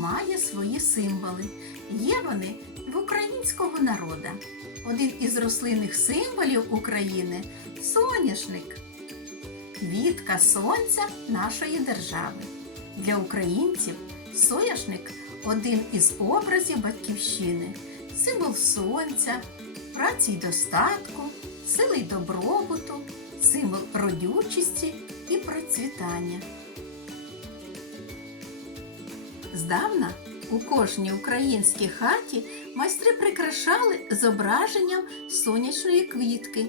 має свої символи. Є вони в українського народа. Один із рослинних символів України соняшник, квітка сонця нашої держави. Для українців соняшник один із образів батьківщини, символ сонця, праці й достатку, сили й добробуту, символ родючості і процвітання. Здавна у кожній українській хаті майстри прикрашали зображенням сонячної квітки,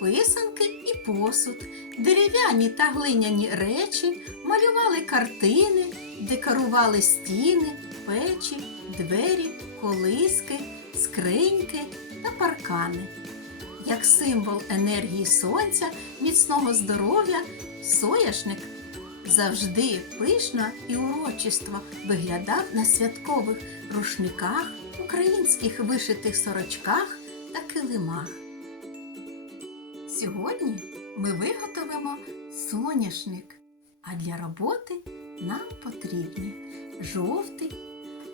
писанки і посуд, дерев'яні та глиняні речі, малювали картини, декорували стіни, печі, двері, колиски, скриньки та паркани. Як символ енергії сонця, міцного здоров'я, соняшник завжди пишно і урочисто виглядав на святкових рушниках, українських вишитих сорочках та килимах. Сьогодні ми виготовимо соняшник, а для роботи нам потрібні жовтий,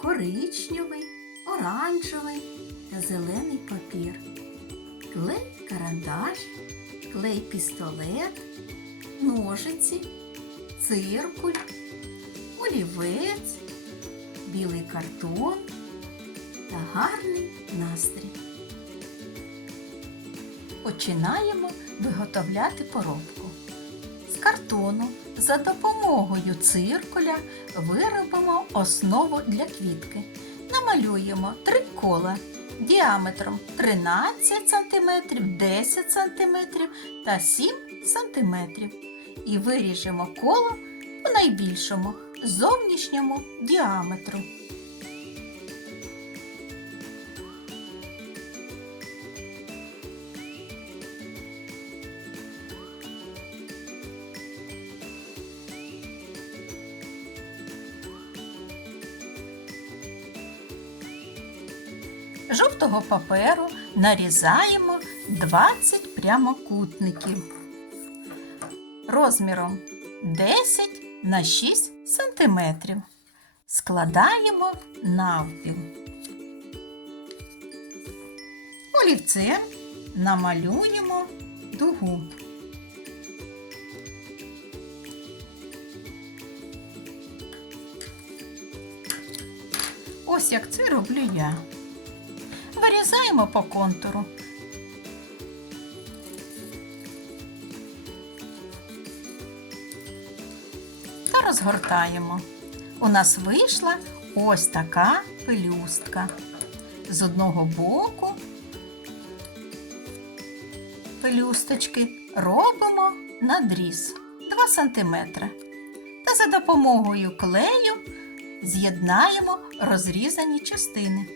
коричневий, оранжевий та зелений папір, клей карандаш, клей пістолет, ножиці циркуль, олівець, білий картон та гарний настрій. Починаємо виготовляти поробку. З картону за допомогою циркуля виробимо основу для квітки. Намалюємо три кола діаметром 13 см, 10 см та 7 см і виріжемо коло по найбільшому зовнішньому діаметру. Жовтого паперу нарізаємо 20 прямокутників розміром 10 на 6 сантиметрів. Складаємо навпіл. Олівцем намалюємо дугу. Ось як це роблю я. Вирізаємо по контуру. Розгортаємо. У нас вийшла ось така пелюстка. З одного боку пелюсточки робимо надріз 2 см. Та за допомогою клею з'єднаємо розрізані частини.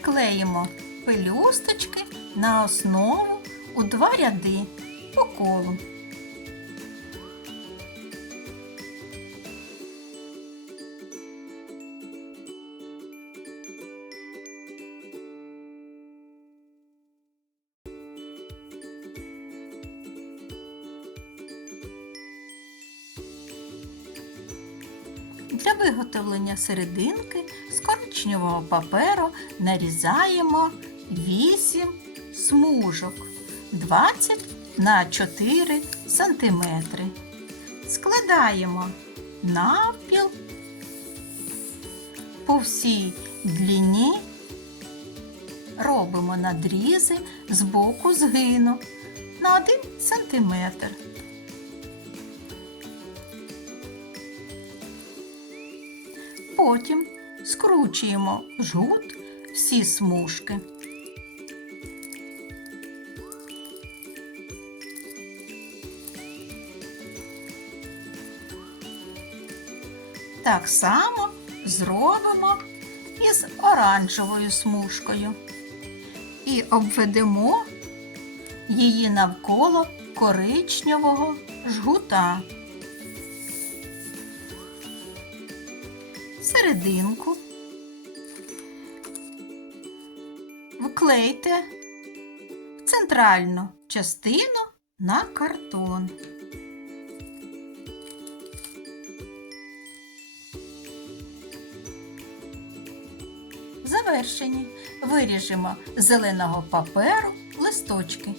Приклеїмо пелюсточки на основу у два ряди по колу. Для виготовлення серединки з коричневого паперу нарізаємо 8 смужок 20 на 4 сантиметри. Складаємо навпіл по всій длині, робимо надрізи з боку згину на 1 сантиметр. Потім скручуємо жгут всі смужки. Так само зробимо із оранжевою смужкою і обведемо її навколо коричневого жгута. Серединку наклейте центральну частину на картон. Завершені. Виріжемо зеленого паперу листочки.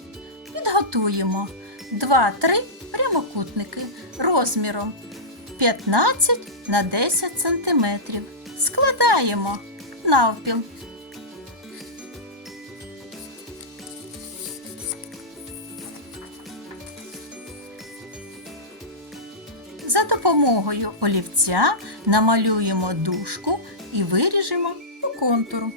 Підготуємо 2-3 прямокутники розміром 15 на 10 см. Складаємо навпіл. За допомогою олівця намалюємо дужку і виріжемо по контуру.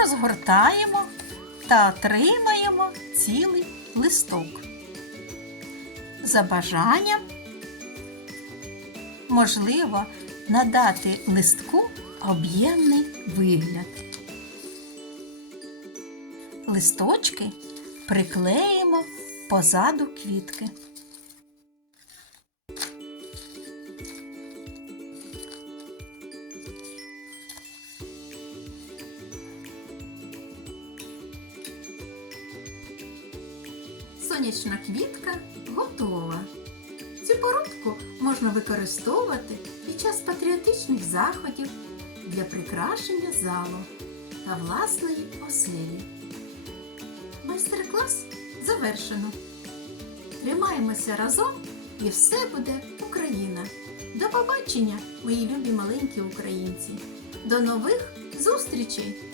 Розгортаємо та отримаємо цілий листок. За бажанням можливо надати листку об'ємний вигляд. Листочки приклеїмо позаду квітки. Сонячна квітка готова. Цю поробку можна використовувати під час патріотичних заходів для прикрашення залу та власної оселі. Майстер-клас завершено. Тримаємося разом і все буде Україна. До побачення, мої любі маленькі українці. До нових зустрічей!